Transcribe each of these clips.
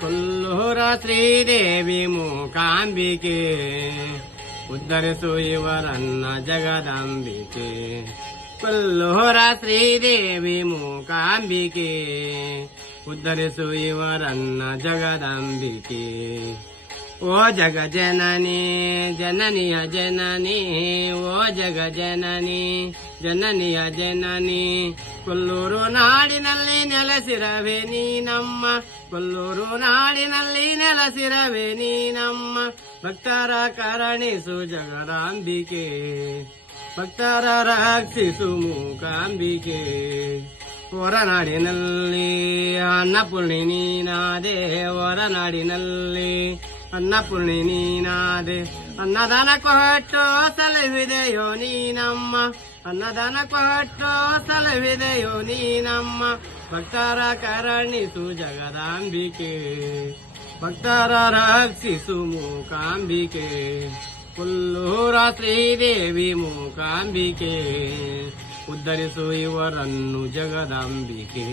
ಕೊಲ್ಲೂರ ಶ್ರೀದೇವಿ ಮೂಕಾಂಬಿಕೆ ಉದ್ಧರಿಸು ಇವರನ್ನ ಜಗದಾಂಬಿಕೆ. ಕೊಲ್ಲೂರ ಶ್ರೀದೇವಿ ಮೂಕಾಂಬಿಕೆ ಉದ್ಧರಿಸು ಇವರನ್ನ ಜಗದಾಂಬಿಕೆ. ಓ ಜಗ ಜನನಿ ಜನನಿಯ ಜನನಿ, ಓ ಜಗ ಜನನಿ ಜನನಿಯ ಜನನಿ. ಕೊಲ್ಲೂರು ನಾಡಿನಲ್ಲಿ ನೆಲೆಸಿರವೆ ನೀನಮ್ಮ, ಕೊಲ್ಲೂರು ನಾಡಿನಲ್ಲಿ ನೆಲೆಸಿರವೆ ನೀನಮ್ಮ. ಭಕ್ತರ ಕರುಣಿಸು ಜಗದಾಂಬಿಕೆ, ಭಕ್ತರ ರಕ್ಷಿಸು ಮೂಕಾಂಬಿಕೆ. ಹೊರನಾಡಿನಲ್ಲಿ ಅನ್ನಪೂರ್ಣಿ ನೀನಾದೆ, ಹೊರನಾಡಿನಲ್ಲಿ ಅನ್ನಪೂರ್ಣಿ ನೀನಾದೆ. ಅನ್ನದಾನ ಕೊಟ್ಟು ಸಲುವಿದೆಯೋ ನೀನಮ್ಮ, ಅನ್ನದಾನ ಕೊಟ್ಟು ಸಲುವಿದೆಯೋ ನೀನಮ್ಮ. ಭಕ್ತರ ಕರುಣಿಸು ಜಗದಾಂಬಿಕೆ, ಭಕ್ತರ ರಕ್ಷಿಸು ಮೂಕಾಂಬಿಕೆ. ಕೊಲ್ಲೂರ ಶ್ರೀದೇವಿ ಮೂಕಾಂಬಿಕೆ ಉದ್ಧರಿಸು ಇವರನ್ನು ಜಗದಾಂಬಿಕೆ.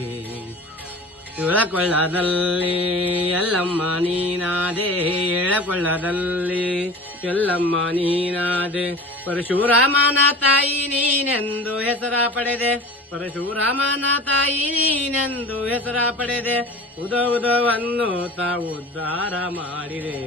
ಎಳಕೊಳ್ಳದಲ್ಲಿ ಎಲ್ಲಮ್ಮ ನೀನಾದೆ, ಎಳಕೊಳ್ಳದಲ್ಲಿ ಎಲ್ಲಮ್ಮ ನೀನಾದೆ. ಪರಶುರಾಮನ ತಾಯಿ ನೀನೆಂದು ಹೆಸರ ಪಡೆದೆ, ಪರಶುರಾಮನ ತಾಯಿ ನೀನೆಂದು ಹೆಸರ ಪಡೆದೆ. ಉದೋ ಉದೋವನ್ನು ತಾ ಉದ್ಧಾರ ಮಾಡಿದೆ.